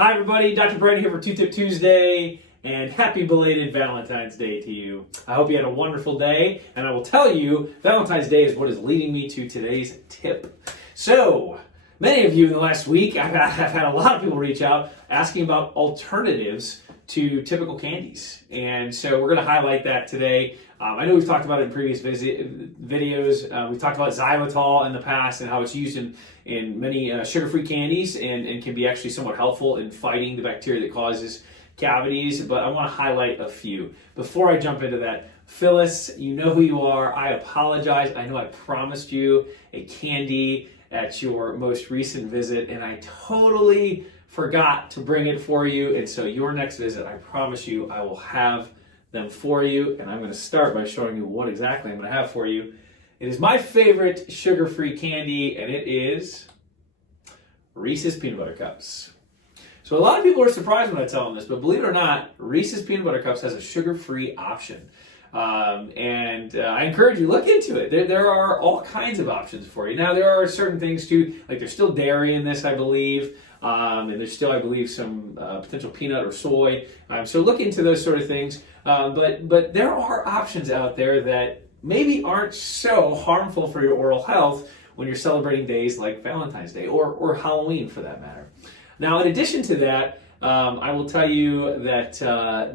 Hi everybody, Dr. Bryton here for Two Tip Tuesday, and happy belated Valentine's Day to you. I hope you had a wonderful day, and I will tell you, Valentine's Day is what is leading me to today's tip. So, many of you in the last week, I've had a lot of people reach out asking about alternatives to typical candies, and so we're going to highlight that today. I know we've talked about it in previous videos. We've talked about xylitol in the past and how it's used in many sugar-free candies and can be actually somewhat helpful in fighting the bacteria that causes cavities, but I want to highlight a few. Before I jump into that, Phyllis, you know who you are. I apologize. I know I promised you a candy at your most recent visit, and I totally forgot to bring it for you, and so your next visit, I promise you, I will have them for you, and I'm going to start by showing you what exactly I'm going to have for you. It is my favorite sugar-free candy, and it is Reese's Peanut Butter Cups. So a lot of people are surprised when I tell them this, but believe it or not, Reese's Peanut Butter Cups has a sugar-free option. I encourage you, look into it. There are all kinds of options for you. Now, there are certain things too, like there's still dairy in this, I believe, and there's still, I believe, some potential peanut or soy. So look into those sort of things. But there are options out there that maybe aren't so harmful for your oral health when you're celebrating days like Valentine's Day or Halloween for that matter. Now, in addition to that, I will tell you that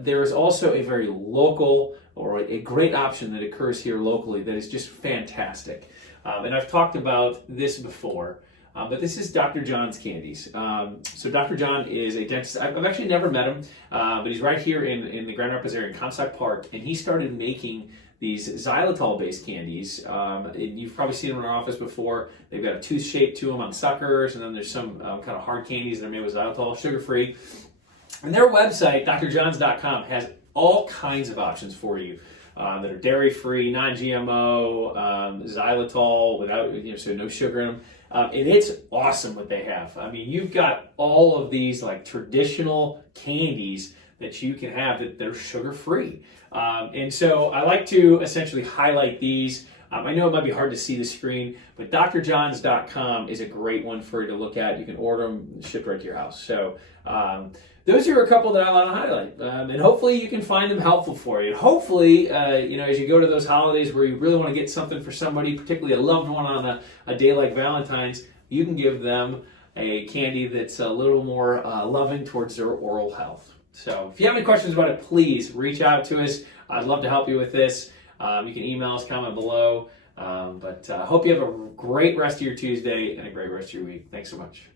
there is also a very local or a great option that occurs here locally that is just fantastic. And I've talked about this before, but this is Dr. John's candies. So Dr. John is a dentist. I've actually never met him, but he's right here in the Grand Rapids area in Comstock Park, and he started making these xylitol-based candies. You've probably seen them in our office before. They've got a tooth shape to them on suckers, and then there's some kind of hard candies that are made with xylitol, sugar-free. And their website, drjohns.com, has all kinds of options for you that are dairy-free, non-GMO, xylitol, without, so no sugar in them. And it's awesome what they have. I mean, you've got all of these like traditional candies that you can have that they're sugar-free. And so I like to essentially highlight these. I know it might be hard to see the screen, but drjohns.com is a great one for you to look at. You can order them shipped right to your house. So those are a couple that I want to highlight. And hopefully you can find them helpful for you. And hopefully, as you go to those holidays where you really want to get something for somebody, particularly a loved one on a day like Valentine's, you can give them a candy that's a little more loving towards their oral health. So if you have any questions about it, please reach out to us. I'd love to help you with this. You can email us, comment below. But I hope you have a great rest of your Tuesday and a great rest of your week. Thanks so much.